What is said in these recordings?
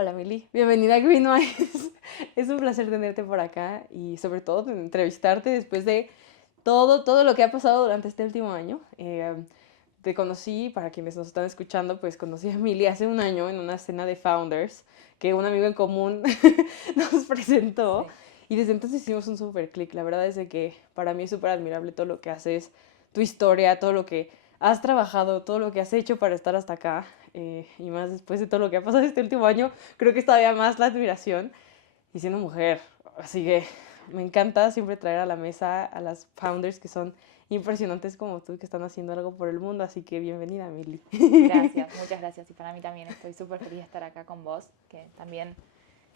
Hola Mili, bienvenida a Green Minds. Es un placer tenerte por acá y sobre todo entrevistarte después de todo lo que ha pasado durante este último año. Te conocí, para quienes nos están escuchando, pues conocí a Mili hace un año en una cena de Founders que un amigo en común nos presentó Sí. y desde entonces hicimos un súper clic. La verdad es de que para mí es súper admirable todo lo que haces, tu historia, todo lo que has trabajado, todo lo que has hecho para estar hasta acá y más después de todo lo que ha pasado este último año, creo que es todavía más la admiración y siendo mujer. Así que me encanta siempre traer a la mesa a las founders que son impresionantes como tú, que están haciendo algo por el mundo, así que bienvenida, Mili. Gracias, muchas gracias. Y para mí también estoy súper feliz de estar acá con vos, que también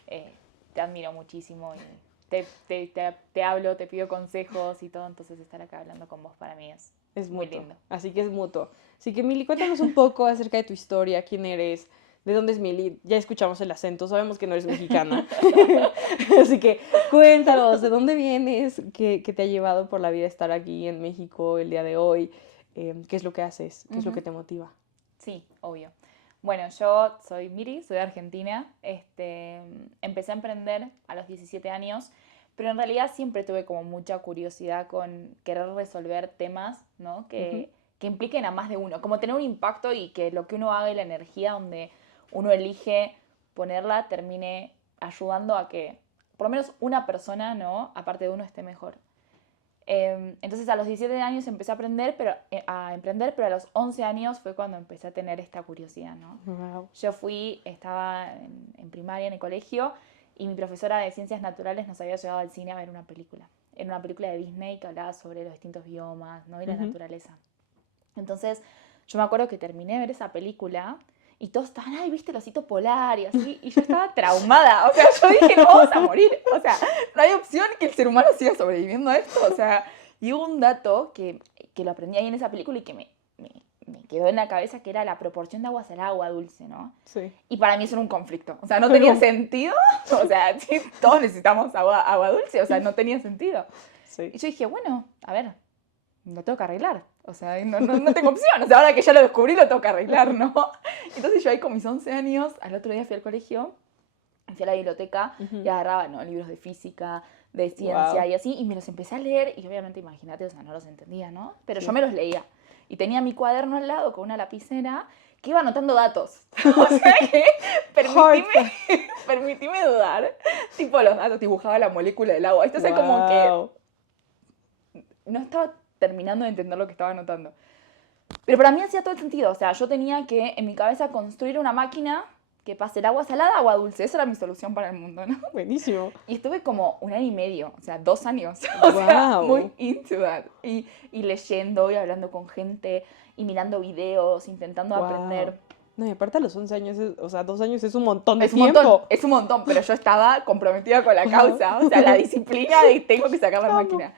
te admiro muchísimo y te hablo, te pido consejos y todo, entonces estar acá hablando con vos para mí es Es muy mutuo, lindo. así que es mutuo. Así que, Mili, cuéntanos un poco acerca de tu historia, quién eres, de dónde es Mili. Ya escuchamos el acento, sabemos que no eres mexicana. Así que cuéntanos, ¿de dónde vienes? ¿Qué te ha llevado por la vida estar aquí en México el día de hoy? ¿Qué es lo que haces? ¿Qué es lo Ujú. que te motiva? Sí, obvio. Bueno, yo soy Miri, soy de Argentina. Empecé a emprender a los 17 años, pero en realidad siempre tuve como mucha curiosidad con querer resolver temas, ¿no? Ujú. Que impliquen a más de uno, como tener un impacto y que lo que uno haga y la energía donde uno elige ponerla termine ayudando a que por lo menos una persona, ¿no? Aparte de uno esté mejor. Entonces a los 17 años empecé a aprender, a emprender, pero a los 11 años fue cuando empecé a tener esta curiosidad, ¿no? Wow. Estaba en primaria en el colegio y mi profesora de ciencias naturales nos había llevado al cine a ver una película. Era una película de Disney que hablaba sobre los distintos biomas, ¿no? Y la Ujú. naturaleza. Entonces yo me acuerdo que terminé de ver esa película y todos estaban, ay, viste el osito polar y así, y yo estaba traumada, o sea, yo dije, no vamos a morir, o sea, no hay opción que el ser humano siga sobreviviendo a esto, o sea, y hubo un dato que lo aprendí ahí en esa película y que me quedó en la cabeza, que era la proporción de agua salada a agua dulce, ¿no? Sí. Y para mí eso era un conflicto, o sea, no tenía sentido, o sea, sí, todos necesitamos agua dulce, o sea, no tenía sentido. Sí. Y yo dije, bueno, a ver, lo tengo que arreglar. O sea, no tengo opción. O sea, ahora que ya lo descubrí, lo tengo que arreglar, ¿no? Entonces yo ahí con mis 11 años, al otro día fui al colegio, fui a la biblioteca y agarraba, ¿no? Libros de física, de ciencia Wow. y así, y me los empecé a leer y obviamente, imagínate, o sea, no los entendía, ¿no? Pero yo Sí. me los leía. Y tenía mi cuaderno al lado con una lapicera que iba anotando datos. O sea que permitime, Hard. permitime dudar. Tipo los datos, dibujaba la molécula del agua. Esto es como que Wow. no estaba terminando de entender lo que estaba anotando. Pero para mí hacía todo el sentido. O sea, yo tenía que en mi cabeza construir una máquina que pase el agua salada a agua dulce. Esa era mi solución para el mundo, ¿no? Buenísimo. Y estuve como un año y medio, o sea, 2 años. O sea, muy Wow. into that. Y leyendo y hablando con gente y mirando videos, intentando Wow. aprender. No, y aparte a los 11 años, o sea, 2 años es un montón de tiempo. Es un montón, pero yo estaba comprometida con la Wow. causa. O sea, la disciplina de tengo que sacar la Amo. máquina.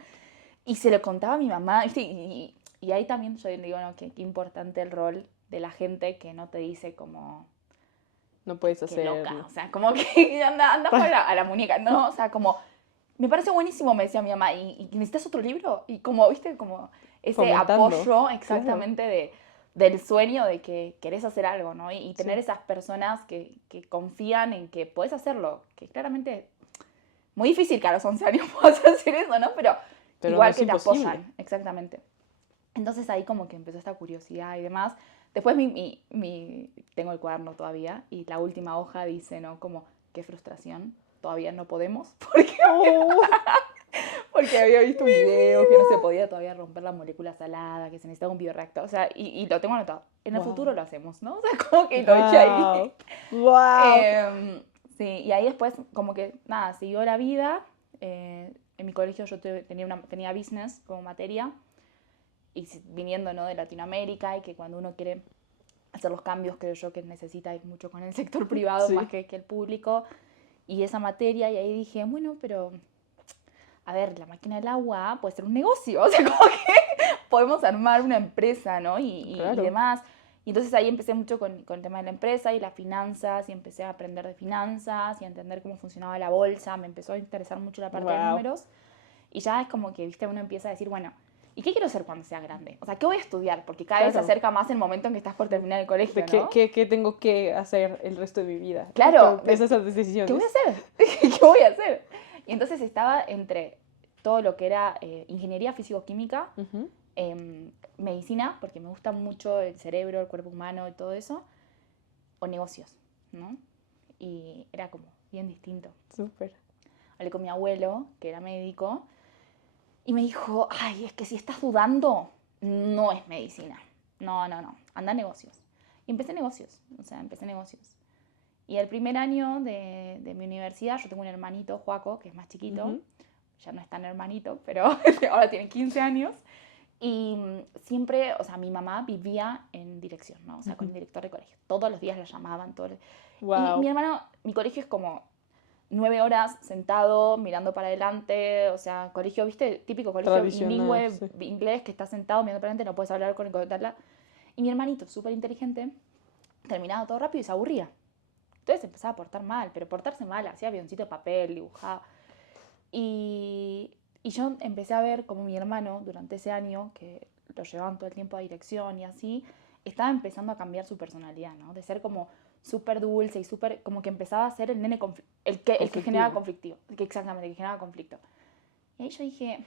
Y se lo contaba a mi mamá, ¿viste? Y ahí también yo digo, no, qué importante el rol de la gente que no te dice como, No puedes qué loca, hacerlo. o sea, como que anda a jugar a la muñeca, no, o sea, como, me parece buenísimo, me decía mi mamá, y necesitas otro libro, y como, viste, como ese Fomentando. apoyo Claro. exactamente del sueño de que querés hacer algo, ¿no? Y tener Sí. esas personas que confían en que podés hacerlo, que claramente muy difícil que a los 11 años puedas hacer eso, ¿no? Pero Pero no igual es que te imposible. apoyan, exactamente. Entonces ahí como que empezó esta curiosidad y demás. Después tengo el cuaderno todavía y la última hoja dice, ¿no? Como, qué frustración, todavía no podemos, Oh, porque había visto mi un video que no se vida. podía todavía romper la molécula salada, que se necesitaba un bioreactor, o sea, y lo tengo anotado. En el futuro Wow. lo hacemos, ¿no? O sea, como que lo dejé ahí. Wow. Wow. Sí, y ahí después como que, nada, siguió la vida. En mi colegio yo tenía business como materia y viniendo, ¿no? De Latinoamérica y que cuando uno quiere hacer los cambios, creo yo que necesita ir mucho con el sector privado más Sí. que el público y esa materia y ahí dije, bueno, pero a ver, la máquina del agua puede ser un negocio, o sea, como que podemos armar una empresa, ¿no? Y Claro. demás. Y entonces ahí empecé mucho con el tema de la empresa y las finanzas, y empecé a aprender de finanzas y a entender cómo funcionaba la bolsa, me empezó a interesar mucho la parte de Wow. números. Y ya es como que, viste, uno empieza a decir, bueno, ¿y qué quiero ser cuando sea grande? O sea, ¿qué voy a estudiar? Porque cada vez se Claro. acerca más el momento en que estás por terminar el colegio, De ¿no? qué tengo que hacer el resto de mi vida. Claro, Esas decisiones. ¿qué voy a hacer? ¿Qué voy a hacer? Y entonces estaba entre todo lo que era ingeniería físico-química, Ujú. medicina, porque me gusta mucho el cerebro, el cuerpo humano y todo eso, o negocios, ¿no? Y era como bien distinto. Súper. Hablé con mi abuelo, que era médico, y me dijo, ay, es que si estás dudando, no es medicina. No, anda a negocios. Y empecé negocios, empecé negocios. Y el primer año de mi universidad, yo tengo un hermanito, Joaco, que es más chiquito, Ujú. ya no es tan hermanito, pero ahora tiene 15 años. Y siempre, mi mamá vivía en dirección, ¿no? Con el director de colegio. Todos los días la llamaban. Y mi Wow. hermano, mi colegio es como 9 horas sentado, mirando para adelante, colegio, ¿viste? Típico colegio Tradicional, bilingüe, sí. inglés, que estás sentado mirando para adelante, no puedes hablar con el contacto. Y mi hermanito, súper inteligente, terminaba todo rápido y se aburría. Entonces empezaba a portar mal, pero portarse mal, hacía avioncito de papel, dibujaba. Y yo empecé a ver como mi hermano, durante ese año, que lo llevaban todo el tiempo a dirección y así, estaba empezando a cambiar su personalidad, ¿no? De ser como súper dulce y súper, como que empezaba a ser el nene, el que generaba conflictivo, exactamente, que generaba conflicto. Y ahí yo dije,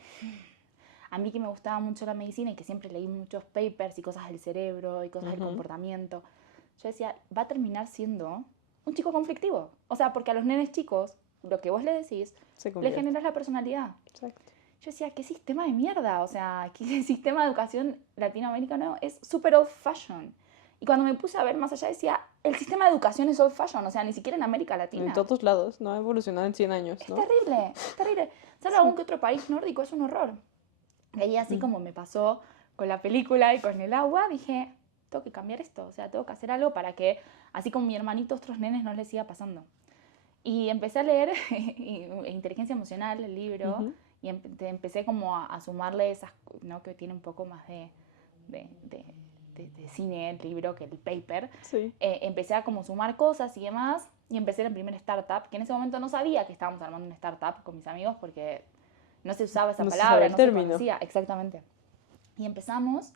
a mí que me gustaba mucho la medicina y que siempre leí muchos papers y cosas del cerebro y cosas del comportamiento, yo decía, va a terminar siendo un chico conflictivo. O sea, porque a los nenes chicos, lo que vos le decís, le generas la personalidad. Exacto. Yo decía, ¿qué sistema de mierda? O sea, ¿qué sistema de educación latinoamericano es súper old fashion? Y cuando me puse a ver más allá, decía, el sistema de educación es old fashion, o sea, ni siquiera en América Latina. En todos lados, no ha evolucionado en 100 años, ¿no? Es terrible. ¿Sabes? Algún que otro país nórdico es un horror. Y ahí así como me pasó con la película y con el agua, dije, tengo que cambiar esto, o sea, tengo que hacer algo para que, así como mi hermanito, otros nenes no les siga pasando. Y empecé a leer Inteligencia Emocional, el libro, y empecé como a sumarle esas, ¿no? Que tiene un poco más de cine el libro que el paper. Sí. Empecé a como sumar cosas y demás, y empecé en el primer startup, que en ese momento no sabía que estábamos armando una startup con mis amigos porque no se usaba esa palabra, no se conocía. Exactamente. Y empezamos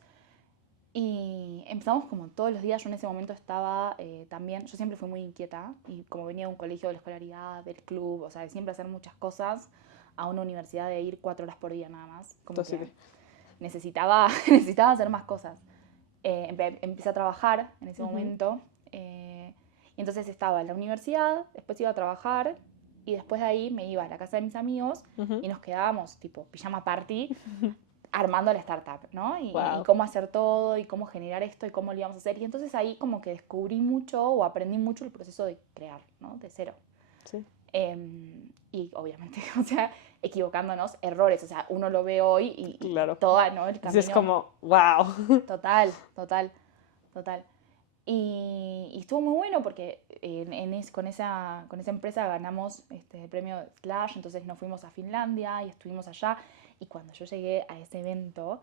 como todos los días. Yo en ese momento estaba también, yo siempre fui muy inquieta y como venía de un colegio, de la escolaridad, del club, o sea, de siempre hacer muchas cosas, a una universidad de ir 4 horas por día nada más. Como que necesitaba hacer más cosas. Empecé a trabajar en ese momento y entonces estaba en la universidad, después iba a trabajar y después de ahí me iba a la casa de mis amigos y nos quedábamos tipo pijama party armando la startup, ¿no? Y cómo hacer todo, y cómo generar esto, y cómo lo íbamos a hacer. Y entonces ahí como que descubrí mucho, o aprendí mucho el proceso de crear, ¿no? De cero. Sí. Y obviamente, o sea, equivocándonos, errores. O sea, uno lo ve hoy y claro. todo, ¿no? El camino. Es como, wow. Total. Y estuvo muy bueno porque con esa empresa ganamos el premio Slash, entonces nos fuimos a Finlandia y estuvimos allá. Y cuando yo llegué a ese evento,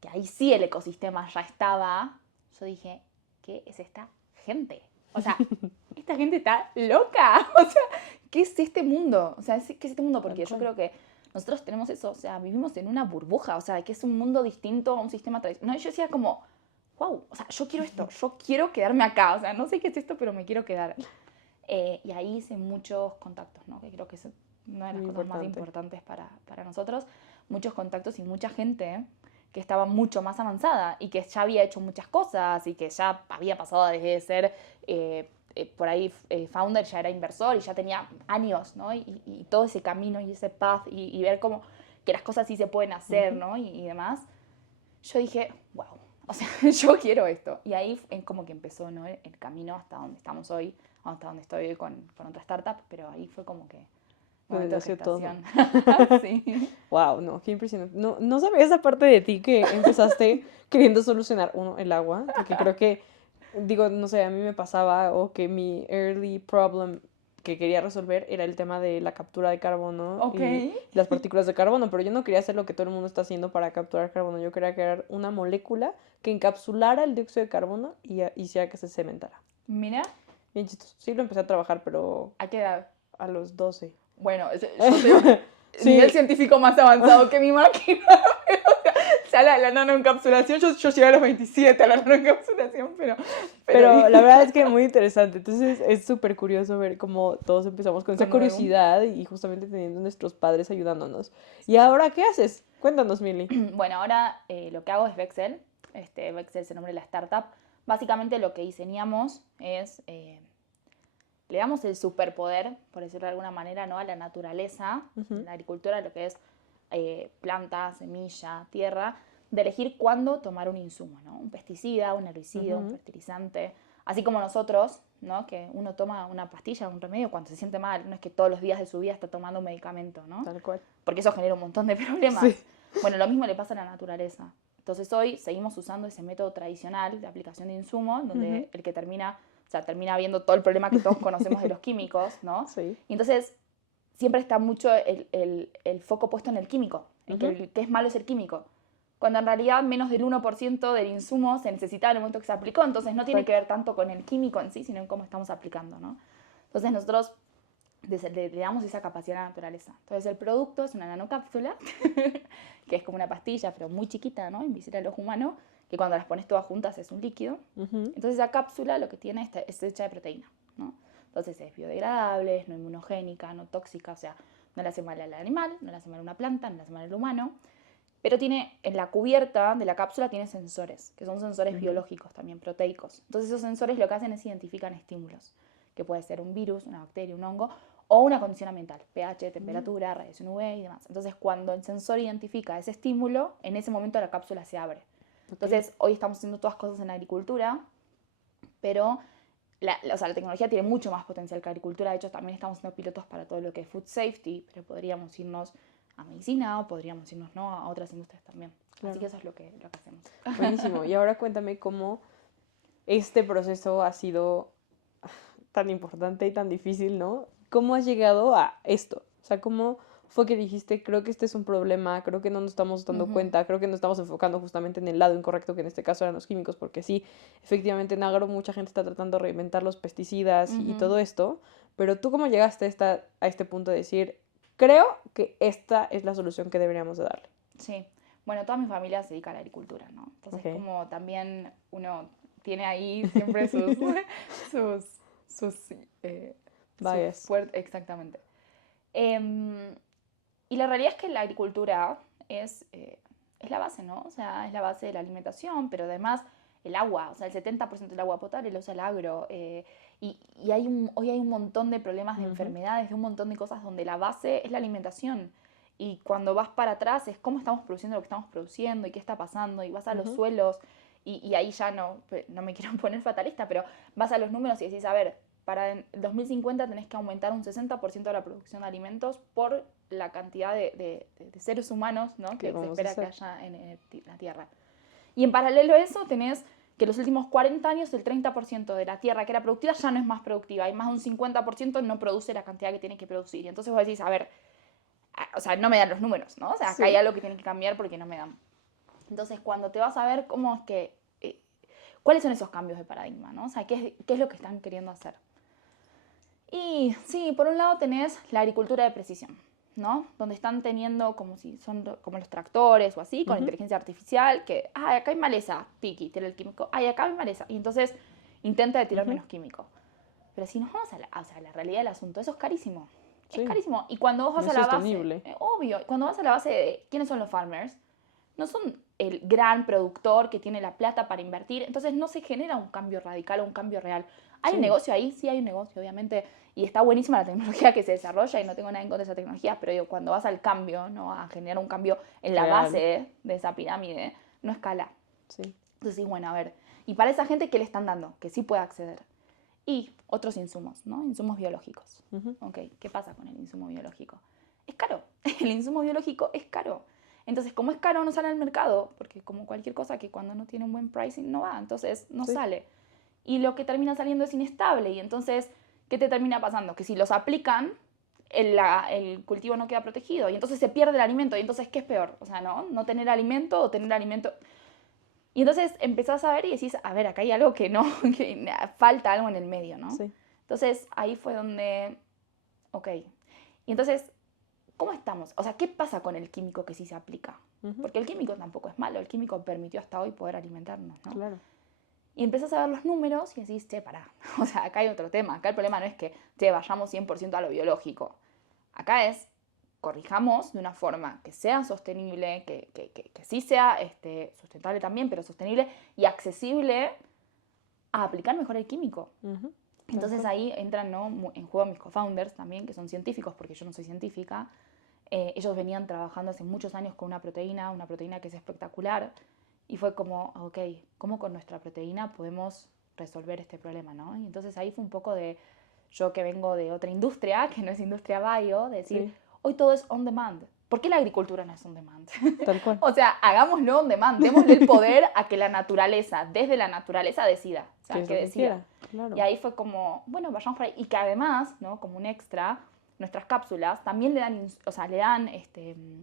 que ahí sí el ecosistema ya estaba, yo dije, ¿qué es esta gente? O sea, esta gente está loca. O sea, ¿qué es este mundo? O sea, ¿qué es este mundo? Porque yo creo que nosotros tenemos eso, o sea, vivimos en una burbuja, o sea, que es un mundo distinto a un sistema tradicional. No, yo decía como, wow, o sea, yo quiero esto, yo quiero quedarme acá, o sea, no sé qué es esto, pero me quiero quedar. Y ahí hice muchos contactos, ¿no? Que creo que es una de las cosas más importantes para nosotros. Muchos contactos y mucha gente que estaba mucho más avanzada y que ya había hecho muchas cosas y que ya había pasado desde ser por ahí founder, ya era inversor y ya tenía años, ¿no? Y todo ese camino y ese path y ver cómo que las cosas sí se pueden hacer, ¿no? Y demás. Yo dije, wow, o sea, yo quiero esto. Y ahí como que empezó, ¿no? El camino hasta donde estamos hoy, hasta donde estoy hoy con otra startup, pero ahí fue como que momento de gestación. Sí. Wow, no, qué impresionante. No sabía esa parte de ti que empezaste queriendo solucionar, el agua, porque creo que, digo, no sé, a mí me pasaba, o que mi early problem que quería resolver era el tema de la captura de carbono y las partículas de carbono, pero yo no quería hacer lo que todo el mundo está haciendo para capturar carbono. Yo quería crear una molécula que encapsulara el dióxido de carbono y hiciera que se cementara. Mira. Bien chistoso. Sí lo empecé a trabajar, pero... ¿A qué edad? A los 12. Bueno, yo soy nivel científico más avanzado que mi máquina. O ya la nanoencapsulación, yo llegué a los 27 a la nanoencapsulación, Pero la verdad es que es muy interesante. Entonces es súper curioso ver cómo todos empezamos con esa Con nuevo. curiosidad y justamente teniendo nuestros padres ayudándonos. ¿Y ahora qué haces? Cuéntanos, Mili. Bueno, ahora lo que hago es Vexel. Vexel es el nombre de la startup. Básicamente lo que diseñamos es, le damos el superpoder, por decirlo de alguna manera, ¿no? A la naturaleza, en la agricultura, lo que es planta, semilla, tierra, de elegir cuándo tomar un insumo, ¿no? Un pesticida, un herbicida, un fertilizante. Así como nosotros, ¿no? Que uno toma una pastilla, un remedio cuando se siente mal. No es que todos los días de su vida está tomando un medicamento, ¿no? Tal cual. Porque eso genera un montón de problemas. Sí. Bueno, lo mismo le pasa a la naturaleza. Entonces hoy seguimos usando ese método tradicional de aplicación de insumos, donde el que termina viendo todo el problema que todos conocemos de los químicos, ¿no? Sí. Y entonces siempre está mucho el foco puesto en el químico, en que el que es malo es el químico. Cuando en realidad menos del 1% del insumo se necesitaba en el momento que se aplicó, entonces no tiene que ver tanto con el químico en sí, sino en cómo estamos aplicando, ¿no? Entonces nosotros le damos esa capacidad a la naturaleza. Entonces el producto es una nanocápsula, que es como una pastilla, pero muy chiquita, ¿no? Invisible al ojo humano, que cuando las pones todas juntas es un líquido. Entonces esa cápsula lo que tiene es hecha de proteína, ¿no? Entonces es biodegradable, es no inmunogénica, no tóxica, o sea, no le hace mal al animal, no le hace mal a una planta, no le hace mal al humano. Pero tiene, en la cubierta de la cápsula tiene sensores, que son sensores biológicos también, proteicos. Entonces esos sensores lo que hacen es identifican estímulos, que puede ser un virus, una bacteria, un hongo, o una condición ambiental, pH, temperatura, radiación UV y demás. Entonces cuando el sensor identifica ese estímulo, en ese momento la cápsula se abre. Entonces hoy estamos haciendo todas cosas en la agricultura, pero la tecnología tiene mucho más potencial que la agricultura. De hecho, también estamos haciendo pilotos para todo lo que es food safety, pero podríamos irnos a medicina o podríamos irnos, ¿no?, a otras industrias también. Claro. Así que eso es lo que hacemos. Buenísimo. Y ahora cuéntame cómo este proceso ha sido tan importante y tan difícil, ¿no? ¿Cómo has llegado a esto? O sea, ¿cómo fue que dijiste, creo que este es un problema, creo que no nos estamos dando cuenta, creo que nos estamos enfocando justamente en el lado incorrecto, que en este caso eran los químicos, porque sí, efectivamente en agro mucha gente está tratando de reinventar los pesticidas y todo esto, pero tú cómo llegaste a este punto de decir, creo que esta es la solución que deberíamos de darle? Sí, bueno, toda mi familia se dedica a la agricultura, ¿no? Entonces como también uno tiene ahí siempre Bias. Exactamente. Y la realidad es que la agricultura es la base, ¿no? O sea, es la base de la alimentación, pero además el agua, o sea, el 70% del agua potable lo usa el agro. Y hoy hay un montón de problemas de enfermedades, de un montón de cosas donde la base es la alimentación. Y cuando vas para atrás es cómo estamos produciendo lo que estamos produciendo y qué está pasando. Y vas a los suelos y ahí ya no me quiero poner fatalista, pero vas a los números y decís, a ver, para el 2050 tenés que aumentar un 60% de la producción de alimentos por la cantidad de seres humanos, ¿no?, que se espera que haya en la Tierra. Y en paralelo a eso tenés que en los últimos 40 años el 30% de la Tierra que era productiva ya no es más productiva y más de un 50% no produce la cantidad que tiene que producir. Y entonces vos decís, a ver, o sea, no me dan los números, ¿no? O sea, acá hay algo que tiene que cambiar porque no me dan. Entonces, cuando te vas a ver cómo es que, ¿cuáles son esos cambios de paradigma, ¿no? O sea, ¿qué es lo que están queriendo hacer? Y sí, por un lado tenés la agricultura de precisión, ¿no? Donde están teniendo como si son como los tractores o así, con inteligencia artificial, que, acá hay maleza, piqui, tira el químico, acá hay maleza. Y entonces intenta de tirar menos químico. Pero si nos vamos a la realidad del asunto, eso es carísimo. Sí. Es carísimo. Y cuando vos vas a la base, obvio, cuando vas a la base de quiénes son los farmers, no son el gran productor que tiene la plata para invertir, entonces no se genera un cambio radical o un cambio real. ¿Hay un negocio ahí? Sí, hay un negocio, obviamente, y está buenísima la tecnología que se desarrolla y no tengo nada en contra de esa tecnología, pero digo, cuando vas al cambio, ¿no?, a generar un cambio en la base de esa pirámide, no escala. Sí. Entonces, sí, bueno, a ver, y para esa gente, ¿qué le están dando? Que sí pueda acceder. Y otros insumos, ¿no? Insumos biológicos. Ok, ¿qué pasa con el insumo biológico? Es caro. El insumo biológico es caro. Entonces, como es caro, no sale al mercado, porque como cualquier cosa que cuando no tiene un buen pricing no va, entonces no sale. Y lo que termina saliendo es inestable. Y entonces, ¿qué te termina pasando? Que si los aplican, el cultivo no queda protegido. Y entonces se pierde el alimento. Y entonces, ¿qué es peor? O sea, no tener alimento o tener alimento. Y entonces empezás a ver y decís, a ver, acá hay algo que falta algo en el medio, ¿no? Sí. Entonces, ahí fue donde, ok. Y entonces, ¿cómo estamos? O sea, ¿qué pasa con el químico que sí se aplica? Ujú. Porque el químico tampoco es malo, el químico permitió hasta hoy poder alimentarnos, ¿no? Claro. Y empezás a ver los números y decís, che, pará, o sea, acá hay otro tema, acá el problema no es que, che, vayamos 100% a lo biológico, acá es, corrijamos de una forma que sea sostenible, que sí sea sustentable también, pero sostenible y accesible a aplicar mejor el químico. Ujú. Entonces cual. ahí entran, ¿no?, en juego mis co-founders también, que son científicos, porque yo no soy científica. Ellos venían trabajando hace muchos años con una proteína que es espectacular, y fue como, ok, ¿cómo con nuestra proteína podemos resolver este problema, ¿no? Y entonces ahí fue un poco de, yo que vengo de otra industria, que no es industria bio, de decir, Sí, hoy todo es on demand. ¿Por qué la agricultura no es on demand? tal cual. O sea, hagámoslo on demand, démosle el poder a que la naturaleza, desde la naturaleza decida, o ¿Qué sea, es que lo que decida. quiera? Claro. Y ahí fue como, bueno, vayamos por ahí. Y que además, ¿no?, como un extra, nuestras cápsulas también le dan, o sea, le dan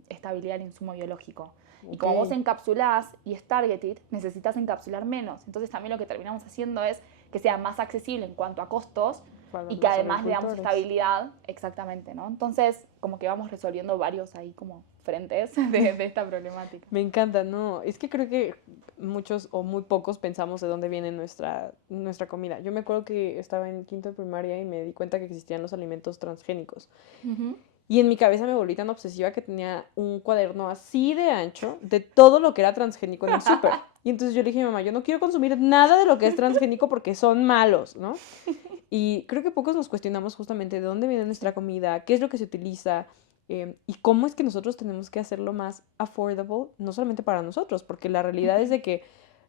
estabilidad al insumo biológico. Y como vos Ok. encapsulás y es targeted, necesitas encapsular menos. Entonces también lo que terminamos haciendo es que sea más accesible en cuanto a costos Para y que los además le damos agricultores. estabilidad, exactamente, ¿no? Entonces, como que vamos resolviendo varios ahí como frentes de esta problemática. Me encanta, no, es que creo que muchos o muy pocos pensamos de dónde viene nuestra comida. Yo me acuerdo que estaba en quinto de primaria y me di cuenta que existían los alimentos transgénicos. Ujú. Y en mi cabeza me volví tan obsesiva que tenía un cuaderno así de ancho de todo lo que era transgénico en el súper. Y entonces yo le dije a mi mamá, yo no quiero consumir nada de lo que es transgénico porque son malos, ¿no? Y creo que pocos nos cuestionamos justamente de dónde viene nuestra comida, qué es lo que se utiliza, y cómo es que nosotros tenemos que hacerlo más affordable, no solamente para nosotros, porque la realidad es Ujú. de que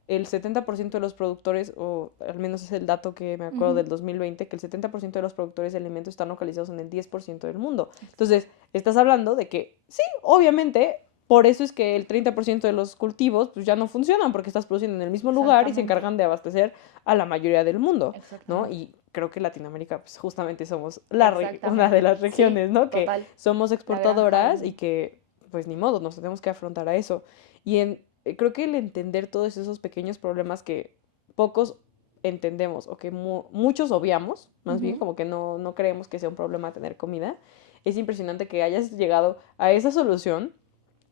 el 70% de los productores, o al menos es el dato que me acuerdo Ujú. del 2020, que el 70% de los productores de alimentos están localizados en el 10% del mundo. Exacto. Entonces, estás hablando de que, sí, obviamente, por eso es que el 30% de los cultivos pues, ya no funcionan, porque estás produciendo en el mismo lugar y se Exactamente. encargan de abastecer a la mayoría del mundo, ¿no? Exactamente. Y creo que Latinoamérica, pues justamente somos una de Exactamente. las Sí, regiones, ¿no? Que total. somos La granja del exportadoras y mundo. que, pues ni modo, nos tenemos que afrontar a eso. Y creo que el entender todos esos pequeños problemas que pocos entendemos o que muchos obviamos, más bien Ujú. como que no creemos que sea un problema tener comida, es impresionante que hayas llegado a esa solución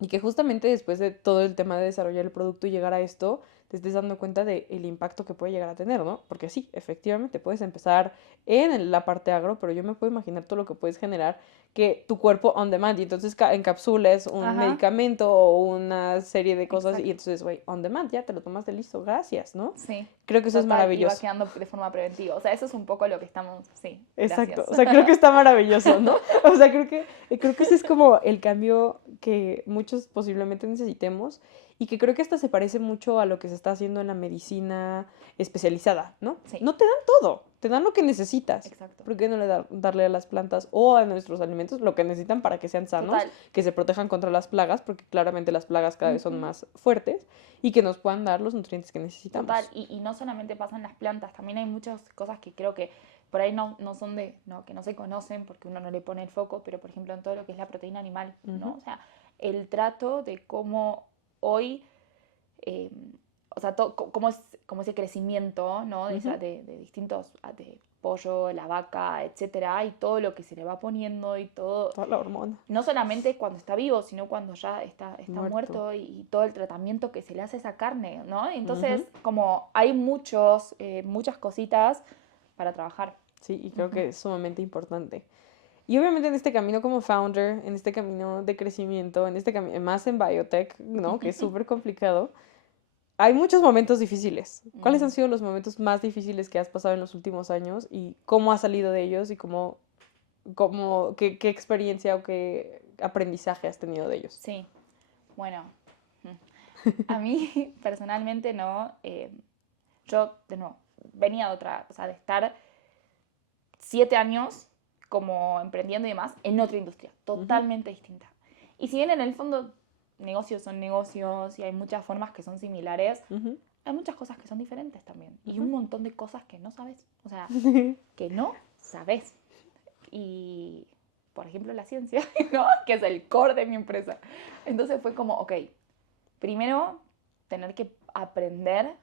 y que justamente después de todo el tema de desarrollar el producto y llegar a esto, te estés dando cuenta del impacto que puede llegar a tener, ¿no? Porque sí, efectivamente, puedes empezar en la parte agro, pero yo me puedo imaginar todo lo que puedes generar que tu cuerpo on demand y entonces encapsules un Ajá, medicamento o una serie de cosas y exacto. entonces, güey, on demand, ya te lo tomaste listo, gracias, ¿no? Sí, Creo que eso es total. Y va maravilloso. quedando de forma preventiva. O sea, eso es un poco lo que estamos. Sí, Exacto, gracias. o sea, creo que está maravilloso, ¿no? O sea, creo que ese es como el cambio que muchos posiblemente necesitemos y que creo que hasta se parece mucho a lo que se está haciendo en la medicina especializada, ¿no? Sí, No te dan todo, te dan lo que necesitas. exacto. ¿Por qué no darle a las plantas o a nuestros alimentos lo que necesitan para que sean sanos, Total. que se protejan contra las plagas, porque claramente las plagas cada vez son Ujú. más fuertes y que nos puedan dar los nutrientes que Total. necesitamos? Y no solamente pasa en las plantas, también hay muchas cosas que creo que por ahí no son que no se conocen porque uno no le pone el foco, pero por ejemplo en todo lo que es la proteína animal, ¿no? Ujú, O sea, el trato de cómo hoy eh, o sea, como ese crecimiento, ¿no? ujú. De distintos, de pollo, la vaca, etcétera, y todo lo que se le va poniendo y todo, Toda la hormona, no solamente cuando está vivo, sino cuando ya está muerto. muerto y todo el tratamiento que se le hace a esa carne, ¿no? Ujú. Entonces, como hay muchas cositas para trabajar. Sí, y creo Ujú. que es sumamente importante. Y obviamente en este camino como founder, en este camino de crecimiento, en este camino, más en biotech, ¿no? Que es súper complicado, hay muchos momentos difíciles. ¿Cuáles han Mm. sido los momentos más difíciles que has pasado en los últimos años y cómo has salido de ellos y qué experiencia o qué aprendizaje has tenido de ellos? Sí, bueno, a mí personalmente no. Yo, de nuevo, venía de otra, o sea, de estar 7 años como emprendiendo y demás en otra industria, Ujú, totalmente distinta. Y si bien en el fondo negocios son negocios y hay muchas formas que son similares, ujú, hay muchas cosas que son diferentes también. Y un ujú. montón de cosas que no sabes. O sea, que no sabes. Y, por ejemplo, la ciencia, ¿no? Que es el core de mi empresa. Entonces fue como, ok, primero tener que aprender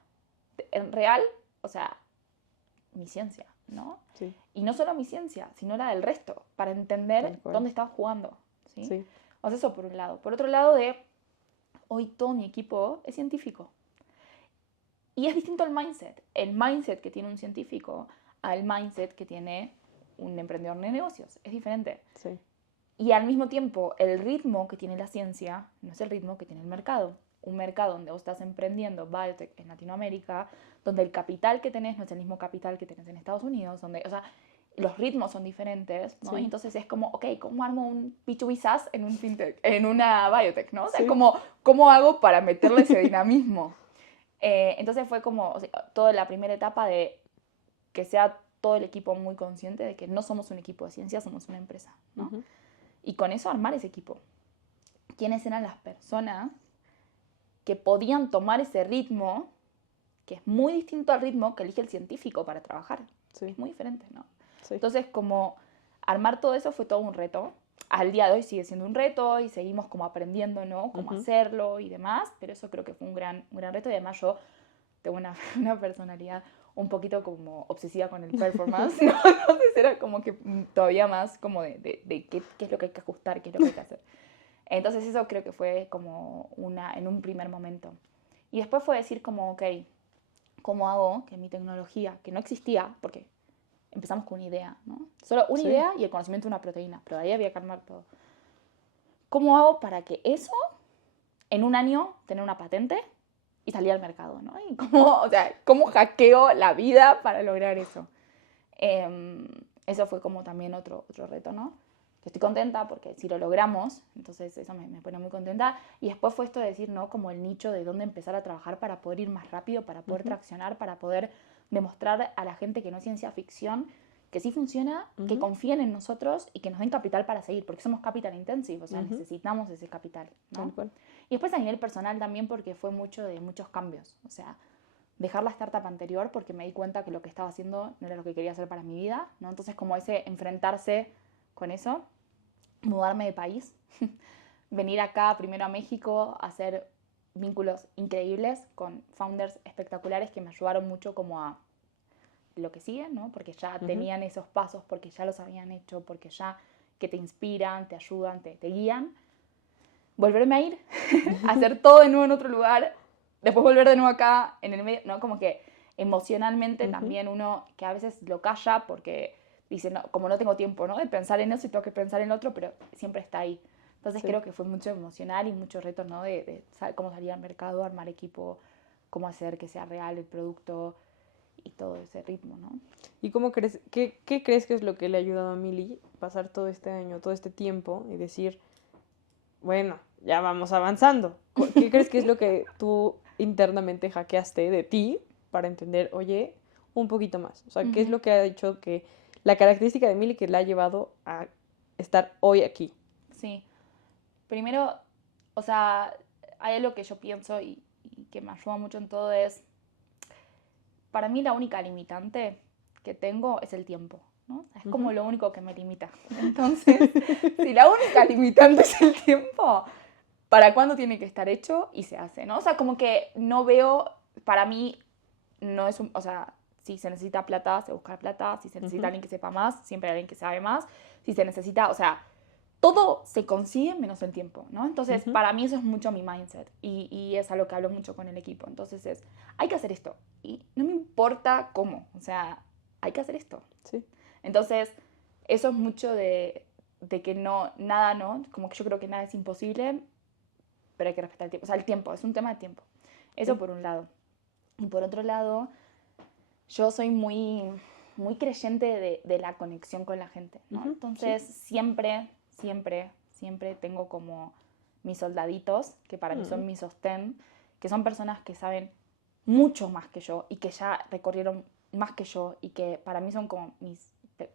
en real, o sea, mi ciencia, ¿no? Sí, Y no solo mi ciencia, sino la del resto, para entender tal cual. dónde están jugando, ¿sí? Sí. O sea, eso por un lado. Por otro lado, de hoy todo mi equipo es científico. Y es distinto el mindset. El mindset que tiene un científico al mindset que tiene un emprendedor de negocios. Es diferente. Sí. Y al mismo tiempo, el ritmo que tiene la ciencia no es el ritmo que tiene el mercado. Un mercado donde vos estás emprendiendo biotech en Latinoamérica, donde el capital que tenés no es el mismo capital que tenés en Estados Unidos, donde, o sea, los ritmos son diferentes, ¿no? Sí. Y entonces es como, ok, ¿cómo armo un B2B SaaS en un fintech, en una biotech, ¿no? O sea, Sí. ¿cómo hago para meterle ese dinamismo? Entonces fue como, o sea, toda la primera etapa de que sea todo el equipo muy consciente de que no somos un equipo de ciencia, somos una empresa, ¿no? Ujú. Y con eso armar ese equipo. ¿Quiénes eran las personas que podían tomar ese ritmo, que es muy distinto al ritmo que elige el científico para trabajar? Sí. Es muy diferente, ¿no? Sí. Entonces, como armar todo eso fue todo un reto. Al día de hoy sigue siendo un reto y seguimos como aprendiendo, ¿no? Cómo hacerlo y demás, pero eso creo que fue un gran reto y además yo tengo una personalidad un poquito como obsesiva con el performance, ¿no? Entonces era como que todavía más como de qué es lo que hay que ajustar, qué es lo que hay que hacer. Entonces eso creo que fue como en un primer momento. Y después fue decir como, ok, ¿cómo hago que mi tecnología, que no existía, porque empezamos con una idea, ¿no? Solo una idea y el conocimiento de una proteína, pero ahí había que armar todo. ¿Cómo hago para que eso, en un año, tener una patente y salir al mercado, ¿no? Y cómo hackeo la vida para lograr eso. Eso fue como también otro reto, ¿no? Que estoy contenta porque si lo logramos, entonces eso me pone muy contenta. Y después fue esto de decir, ¿no? Como el nicho de dónde empezar a trabajar para poder ir más rápido, para poder traccionar, para poder demostrar a la gente que no es ciencia ficción, que sí funciona, que confíen en nosotros y que nos den capital para seguir, porque somos capital intensive, o sea, necesitamos ese capital, ¿no? Y después a nivel personal también porque fue de muchos cambios, o sea, dejar la startup anterior porque me di cuenta que lo que estaba haciendo no era lo que quería hacer para mi vida, ¿no? Entonces como ese enfrentarse con eso, mudarme de país, venir acá primero a México, hacer vínculos increíbles con founders espectaculares que me ayudaron mucho como a lo que sigue, ¿no? Porque ya tenían esos pasos, porque ya los habían hecho, porque ya que te inspiran, te ayudan, te guían. Volverme a ir, hacer todo de nuevo en otro lugar, después volver de nuevo acá, en el medio, ¿no? Como que emocionalmente también uno que a veces lo calla porque dice, no, como no tengo tiempo, ¿no? De pensar en eso y tengo que pensar en otro, pero siempre está ahí. Entonces creo que fue mucho emocional y mucho reto, ¿no? De saber cómo salir al mercado, armar equipo, cómo hacer que sea real el producto y todo ese ritmo, ¿no? ¿Y cómo crees, qué crees que es lo que le ha ayudado a Mili pasar todo este año, todo este tiempo y decir, bueno, ya vamos avanzando? ¿Qué crees que es lo que tú internamente hackeaste de ti para entender, oye, un poquito más? O sea, ¿qué es lo que ha hecho que la característica de Mili que la ha llevado a estar hoy aquí? Sí. Primero, o sea, hay algo que yo pienso y que me ayuda mucho en todo es, para mí la única limitante que tengo es el tiempo, ¿no? Es como lo único que me limita. Entonces, si la única limitante es el tiempo, ¿para cuándo tiene que estar hecho? Y se hace, ¿no? O sea, como que no veo, para mí, no es un, o sea, si se necesita plata, se busca plata, si se necesita alguien que sepa más, siempre hay alguien que sabe más, si se necesita, o sea, todo se consigue menos el tiempo, ¿no? Entonces, para mí eso es mucho mi mindset y es a lo que hablo mucho con el equipo. Entonces hay que hacer esto y no me importa cómo, o sea, hay que hacer esto. Sí. Entonces, eso es mucho de que nada, ¿no? Como que yo creo que nada es imposible, pero hay que respetar el tiempo. O sea, el tiempo, es un tema de tiempo. Eso por un lado. Y por otro lado, yo soy muy creyente de la conexión con la gente, ¿no? Entonces, siempre tengo como mis soldaditos, que para mí son mi sostén, que son personas que saben mucho más que yo y que ya recorrieron más que yo y que para mí son como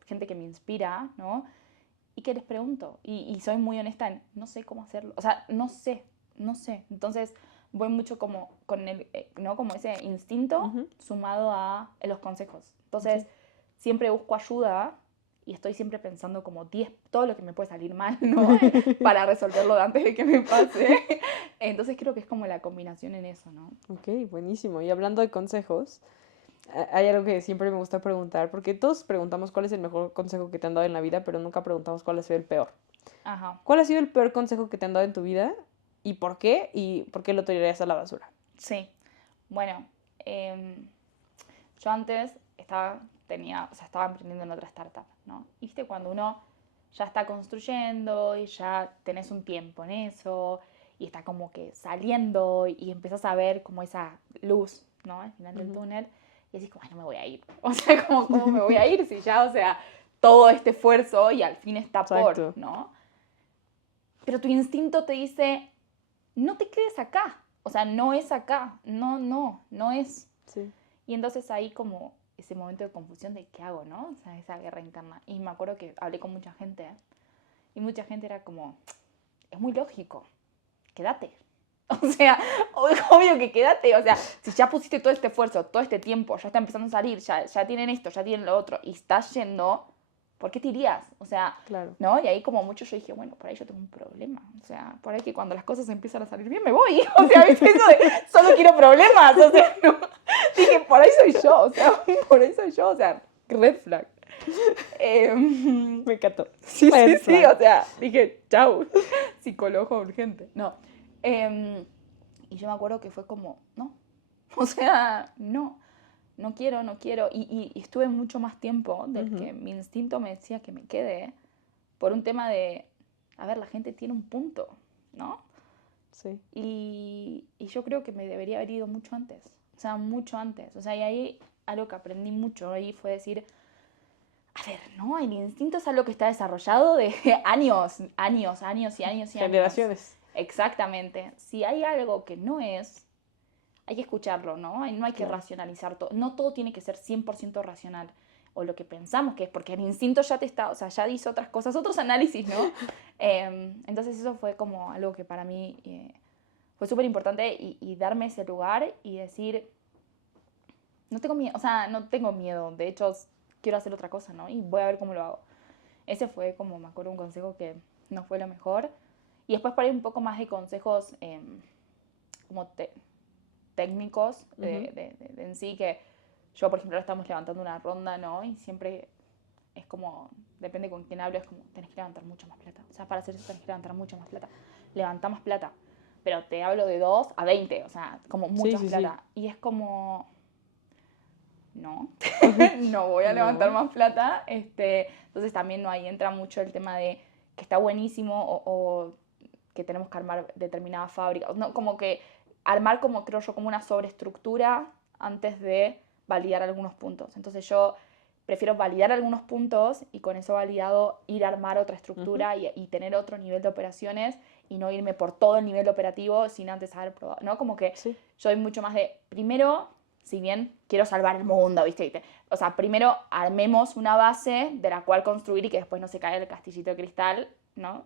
gente que me inspira, ¿no? Y que les pregunto y soy muy honesta en no sé cómo hacerlo, o sea, no sé. Entonces voy mucho como con el, ¿no? Como ese instinto sumado a los consejos. Entonces siempre busco ayuda y estoy siempre pensando como todo lo que me puede salir mal, ¿no? Para resolverlo antes de que me pase. Entonces creo que es como la combinación en eso, ¿no? Ok, buenísimo. Y hablando de consejos, hay algo que siempre me gusta preguntar, porque todos preguntamos cuál es el mejor consejo que te han dado en la vida, pero nunca preguntamos cuál ha sido el peor. Ajá. ¿Cuál ha sido el peor consejo que te han dado en tu vida y por qué lo tirarías a la basura. Sí. Bueno, yo antes estaba emprendiendo en otra startup, ¿no? Y viste, cuando uno ya está construyendo y ya tenés un tiempo en eso y está como que saliendo y empezás a ver como esa luz, ¿no? Al final del túnel y decís como, ay, no me voy a ir. O sea, ¿cómo me voy a ir si ya, o sea, todo este esfuerzo y al fin está Exacto. por, ¿no? Pero tu instinto te dice, no te quedes acá. O sea, no es acá. No es. Sí. Y entonces ahí como ese momento de confusión de qué hago, ¿no? O sea, esa guerra interna. Y me acuerdo que hablé con mucha gente y mucha gente era como, es muy lógico, quédate. O sea, obvio que quédate. O sea, si ya pusiste todo este esfuerzo, todo este tiempo, ya está empezando a salir, ya tienen esto, ya tienen lo otro y estás yendo, ¿por qué te irías? O sea, Claro. ¿no? Y ahí como mucho yo dije, bueno, por ahí yo tengo un problema. O sea, por ahí que cuando las cosas empiezan a salir bien me voy. O sea, ¿viste eso de solo quiero problemas? O sea, no. Dije, por ahí soy yo. O sea, por ahí soy yo. O sea, red flag. Me encantó. Sí, Red sí, flag. o sea, dije, chau, psicólogo urgente. No. Y yo me acuerdo que fue como, no. O sea, no quiero. Y estuve mucho más tiempo del que mi instinto me decía que me quede por un tema de, a ver, la gente tiene un punto, ¿no? Sí. Y yo creo que me debería haber ido mucho antes. O sea, mucho antes. O sea, y ahí algo que aprendí mucho ahí fue decir, a ver, ¿no? El instinto es algo que está desarrollado de años y años. Generaciones. Exactamente. Si hay algo que no es, hay que escucharlo, ¿no? No hay que Claro. racionalizar todo. No todo tiene que ser 100% racional. O lo que pensamos que es, porque el instinto ya te está, o sea, ya hizo otras cosas, otros análisis, ¿no? Entonces eso fue como algo que para mí fue súper importante y darme ese lugar y decir, no tengo miedo, o sea, no tengo miedo, de hecho quiero hacer otra cosa, ¿no? Y voy a ver cómo lo hago. Ese fue como, me acuerdo, un consejo que no fue lo mejor. Y después por ahí un poco más de consejos como técnicos en sí, que yo, por ejemplo, ahora estamos levantando una ronda, ¿no? Y siempre es como, depende con quién hablo, es como, tenés que levantar mucha más plata. O sea, para hacer eso tenés que levantar mucha más plata. Levanta más plata. Pero te hablo de 2 a 20, o sea, como mucha más plata. Sí. Y es como, no, no voy a levantar más plata. Entonces también no, ahí entra mucho el tema de que está buenísimo o que tenemos que armar determinada fábrica. No, como que armar, como creo yo, como una sobreestructura antes de validar algunos puntos. Entonces yo prefiero validar algunos puntos y con eso validado ir a armar otra estructura y tener otro nivel de operaciones y no irme por todo el nivel operativo sin antes haber probado, ¿no? Como que yo soy mucho más de, primero, si bien quiero salvar el mundo, ¿viste? O sea, primero armemos una base de la cual construir y que después no se caiga el castillito de cristal, ¿no?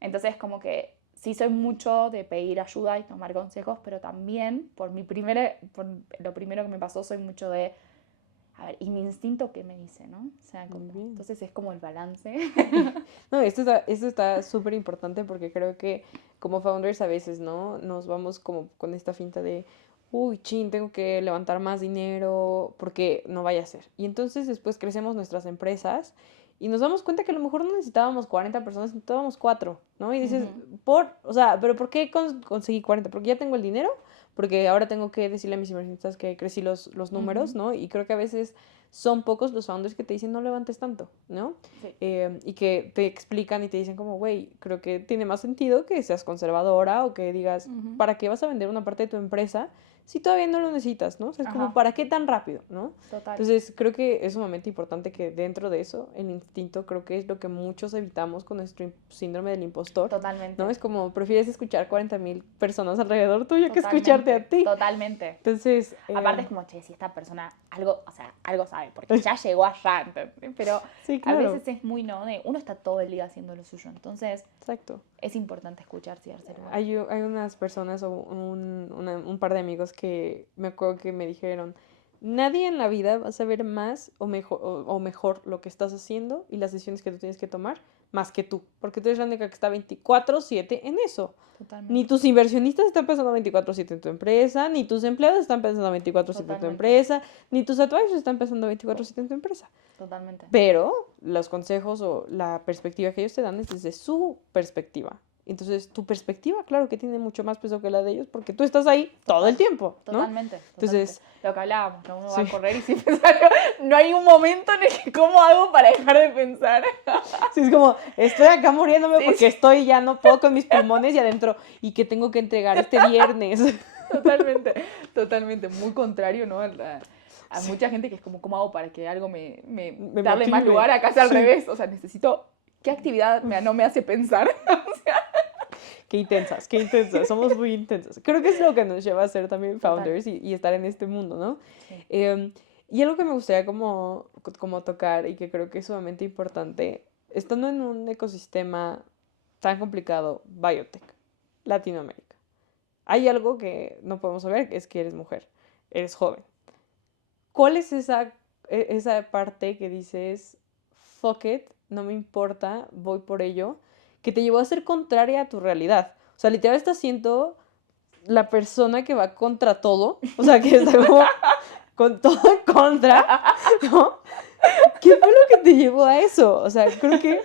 Entonces como que sí soy mucho de pedir ayuda y tomar consejos, pero también por lo primero que me pasó soy mucho de, a ver, ¿y mi instinto qué me dice, no? O sea, entonces es como el balance. No, esto está súper importante porque creo que como founders a veces, ¿no? Nos vamos como con esta finta de, uy, chin, tengo que levantar más dinero porque no vaya a ser. Y entonces después crecemos nuestras empresas y nos damos cuenta que a lo mejor no necesitábamos 40 personas, necesitábamos 4, ¿no? Y dices, o sea, ¿pero por qué conseguí 40? Porque ya tengo el dinero, porque ahora tengo que decirle a mis inversionistas que crecí los números, ¿no? Y creo que a veces son pocos los founders que te dicen no levantes tanto, ¿no? Sí. Y que te explican y te dicen como, güey, creo que tiene más sentido que seas conservadora o que digas, ¿para qué vas a vender una parte de tu empresa si todavía no lo necesitas, ¿no? O sea, es como, ¿para qué tan rápido, no? Total. Entonces, creo que es sumamente importante que dentro de eso, el instinto creo que es lo que muchos evitamos con nuestro síndrome del impostor. Totalmente. ¿No? Es como, prefieres escuchar 40,000 personas alrededor tuyo que escucharte a ti. Totalmente. Entonces, aparte es como, che, si esta persona algo sabe, porque ya llegó allá, ¿entendés? Pero sí, claro. A veces es muy, ¿no? Uno está todo el día haciendo lo suyo, entonces exacto. Es importante escuchar y darse lugar. Hay unas personas o un par de amigos que me acuerdo que me dijeron, nadie en la vida va a saber más o mejor lo que estás haciendo y las decisiones que tú tienes que tomar más que tú, porque tú eres la única que está 24/7 en eso. Totalmente. Ni tus inversionistas están pensando 24/7 en tu empresa, ni tus empleados están pensando 24/7 en tu empresa, ni tus advisors están pensando 24/7 en tu empresa. Totalmente. Pero los consejos o la perspectiva que ellos te dan es desde su perspectiva. Entonces, tu perspectiva, claro que tiene mucho más peso que la de ellos, porque tú estás ahí todo el tiempo, ¿no? Totalmente. Entonces, lo que hablábamos, que uno va sí. a correr y siempre sale, no hay un momento en el que cómo hago para dejar de pensar. Sí, es como, estoy acá muriéndome Sí, porque sí. estoy, ya no puedo con mis pulmones y adentro, y que tengo que entregar este viernes. Totalmente, muy contrario, ¿no? A Sí. mucha gente que es como, ¿cómo hago para que algo me Me darle más motive. lugar? Acá es al Sí. revés, o sea, necesito, ¿qué actividad no me hace pensar? Qué intensas, somos muy intensas. Creo que es lo que nos lleva a ser también Total. founders y estar en este mundo, ¿no? Sí. Y algo que me gustaría como tocar y que creo que es sumamente importante, estando en un ecosistema tan complicado, biotech, Latinoamérica, hay algo que no podemos saber, es que eres mujer, eres joven. ¿Cuál es esa parte que dices, fuck it, no me importa, voy por ello, que te llevó a ser contraria a tu realidad? O sea, literal estás siendo la persona que va contra todo, o sea, que está como con todo en contra, ¿no? ¿Qué fue lo que te llevó a eso? O sea, creo que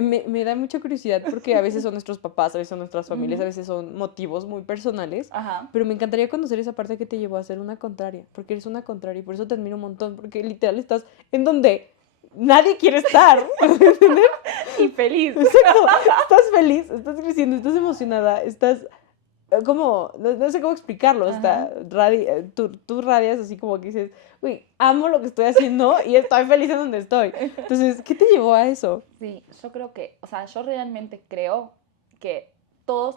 me da mucha curiosidad porque a veces son nuestros papás, a veces son nuestras familias, a veces son motivos muy personales, Ajá. pero me encantaría conocer esa parte que te llevó a ser una contraria, porque eres una contraria y por eso te admiro un montón, porque literal estás en donde nadie quiere estar, ¿entendés? Y feliz. Exacto, estás feliz, estás creciendo, estás emocionada, estás como, no sé cómo explicarlo, Ajá. tú radias así como que dices, uy, amo lo que estoy haciendo y estoy feliz en donde estoy. Entonces, ¿qué te llevó a eso? Sí, yo creo que, o sea, yo realmente creo que todas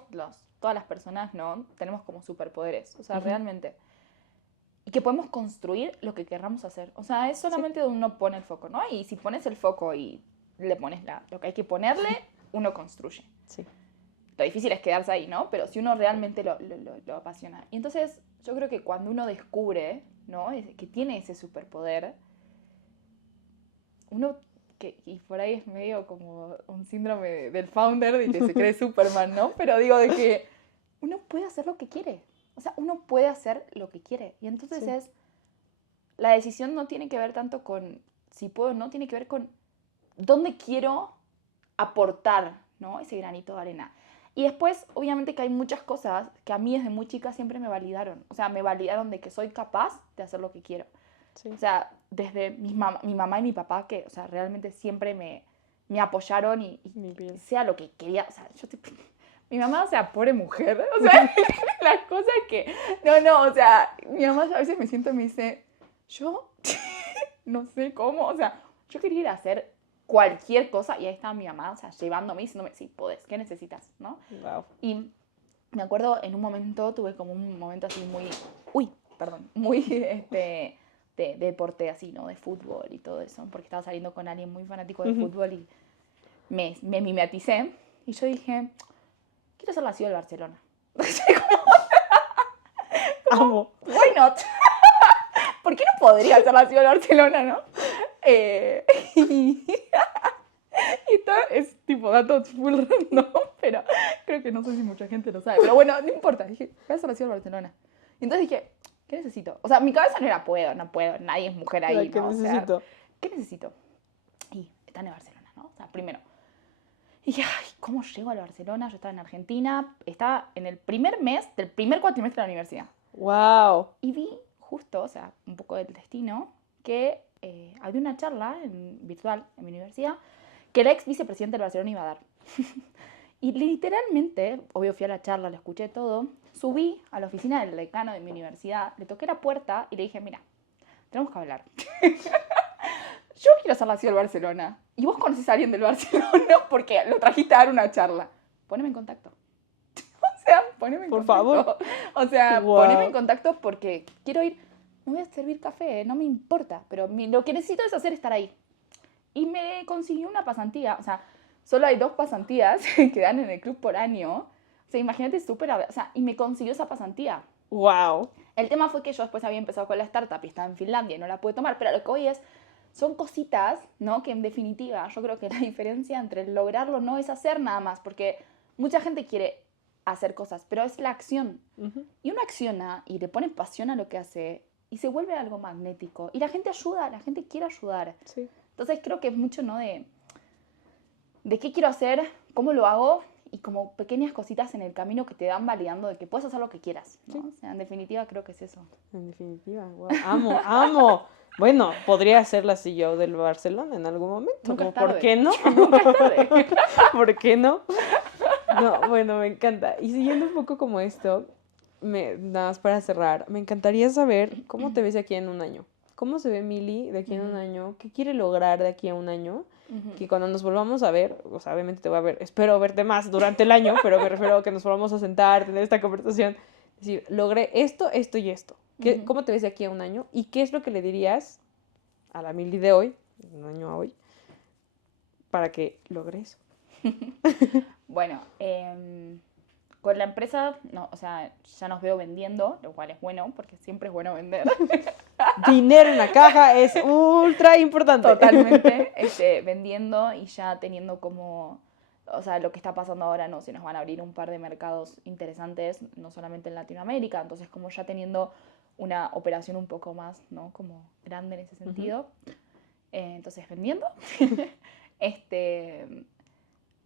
las personas, ¿no? Tenemos como superpoderes, o sea, Ujú. realmente. Y que podemos construir lo que querramos hacer. O sea, es solamente donde uno pone el foco, ¿no? Y si pones el foco y le pones lo que hay que ponerle, uno construye. Sí. Lo difícil es quedarse ahí, ¿no? Pero si uno realmente lo apasiona. Y entonces yo creo que cuando uno descubre, ¿no? Que tiene ese superpoder, uno, y por ahí es medio como un síndrome del founder, de que se cree Superman, ¿no? Pero digo de que uno puede hacer lo que quiere. O sea, uno puede hacer lo que quiere. Y entonces Sí. la decisión no tiene que ver tanto con si puedo o no, tiene que ver con dónde quiero aportar, ¿no? Ese granito de arena. Y después, obviamente que hay muchas cosas que a mí desde muy chica siempre me validaron. O sea, me validaron de que soy capaz de hacer lo que quiero. Sí. O sea, desde mi mamá y mi papá, que, o sea, realmente siempre me apoyaron y sea lo que quería. O sea, mi mamá, o sea, pobre mujer. O sea, las cosas que... No, o sea, mi mamá a veces me siento y me dice, yo no sé cómo, o sea, yo quería ir a hacer cualquier cosa y ahí estaba mi mamá, o sea, llevándome y diciéndome, sí, podés, ¿qué necesitas? ¿No? Wow. Y me acuerdo en un momento, tuve como un momento así muy de deporte así, ¿no? De fútbol y todo eso, porque estaba saliendo con alguien muy fanático de fútbol y me mimeticé y yo dije, quiero ser la ciudad del Barcelona. Amo. Why not? ¿Por qué no podría ser la ciudad de Barcelona, no? Y esto es tipo datos full random, pero creo que no sé si mucha gente lo sabe. Pero bueno, no importa. Dije, voy a ser la ciudad de Barcelona. Y entonces dije, ¿qué necesito? O sea, mi cabeza no era no puedo, nadie es mujer ahí, ¿Qué ¿no? necesito? O sea, ¿qué necesito? Y están en Barcelona, ¿no? O sea, primero. Y dije, ay, ¿cómo llego a Barcelona? Yo estaba en Argentina, estaba en el primer mes del primer cuatrimestre de la universidad. Wow. Y vi justo, o sea, un poco del destino, que había una charla virtual en mi universidad que el ex vicepresidente del Barcelona iba a dar. Y literalmente, obvio fui a la charla, le escuché todo, subí a la oficina del decano de mi universidad, le toqué la puerta y le dije, mira, tenemos que hablar. Yo quiero hacer la ciudad del Barcelona. Y vos conoces a alguien del Barcelona porque lo trajiste a dar una charla. Poneme en contacto. O sea, poneme en Por contacto. favor. O sea, Wow. poneme en contacto porque quiero ir. Me voy a servir café, no me importa. Pero lo que necesito es hacer estar ahí. Y me consiguió una pasantía. O sea, solo hay 2 pasantías que dan en el club por año. O sea, imagínate súper... O sea, y me consiguió esa pasantía. Wow. El tema fue que yo después había empezado con la startup y estaba en Finlandia y no la pude tomar. Pero lo que hoy son cositas, ¿no? Que en definitiva yo creo que la diferencia entre lograrlo no es hacer nada más. Porque mucha gente quiere hacer cosas, pero es la acción. Y uno acciona y le pone pasión a lo que hace y se vuelve algo magnético. Y la gente ayuda, la gente quiere ayudar. Sí. Entonces creo que es mucho, ¿no? De qué quiero hacer, cómo lo hago y como pequeñas cositas en el camino que te van validando de que puedes hacer lo que quieras, ¿no? Sí. O sea, en definitiva creo que es eso. En definitiva, wow. Amo. Bueno, podría ser la CEO del Barcelona en algún momento. Nunca Como, es tarde. ¿por qué no? Nunca es tarde. ¿Por qué no? No, bueno, me encanta. Y siguiendo un poco como esto, nada más para cerrar, me encantaría saber cómo te ves de aquí en un año. ¿Cómo se ve Mili de aquí en un año? ¿Qué quiere lograr de aquí a un año? Que cuando nos volvamos a ver, o sea, obviamente te voy a ver, espero verte más durante el año, pero me refiero a que nos volvamos a sentar, tener esta conversación, decir, logré esto, esto y esto. ¿Cómo te ves de aquí a un año? ¿Y qué es lo que le dirías a la Mili de hoy, un año a hoy, para que logre eso? Bueno, con la empresa, no, o sea, ya nos veo vendiendo, lo cual es bueno, porque siempre es bueno vender. Dinero en la caja es ultra importante. Totalmente, vendiendo y ya teniendo como, o sea, lo que está pasando ahora, no, se nos van a abrir un par de mercados interesantes, no solamente en Latinoamérica, entonces como ya teniendo una operación un poco más, ¿no? Como grande en ese sentido. Entonces, vendiendo.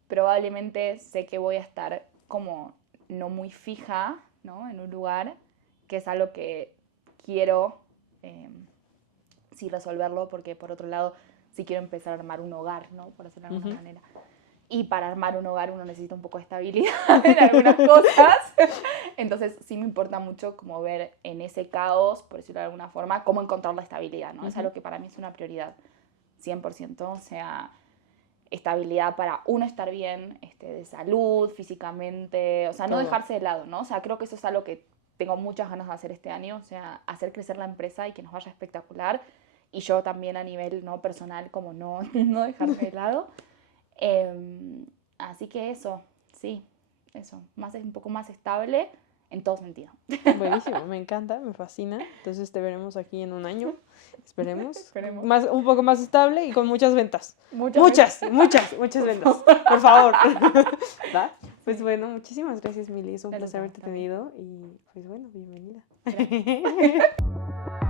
Probablemente sé que voy a estar como no muy fija, ¿no? En un lugar, que es algo que quiero sí resolverlo, porque por otro lado sí quiero empezar a armar un hogar, ¿no? Por decirlo de alguna manera. Y para armar un hogar uno necesita un poco de estabilidad en algunas cosas. Entonces sí me importa mucho como ver en ese caos, por decirlo de alguna forma, cómo encontrar la estabilidad, ¿no? Es algo que para mí es una prioridad, 100%. O sea, estabilidad para uno estar bien, de salud, físicamente, o sea, no Todo. dejarse de lado, ¿no? O sea, creo que eso es algo que tengo muchas ganas de hacer este año, o sea, hacer crecer la empresa y que nos vaya espectacular. Y yo también a nivel no personal, como no dejarme de lado. Así que eso, sí, eso, un poco más estable en todo sentido. Buenísimo, me encanta, me fascina. Entonces te veremos aquí en un año, esperemos. Esperemos. Un poco más estable y con muchas ventas. Muchas Muchas ventas, por favor. ¿Va? Pues bueno, muchísimas gracias, Mili. Es un Gracias placer a haberte vos también. tenido y pues bueno, bienvenida. Gracias.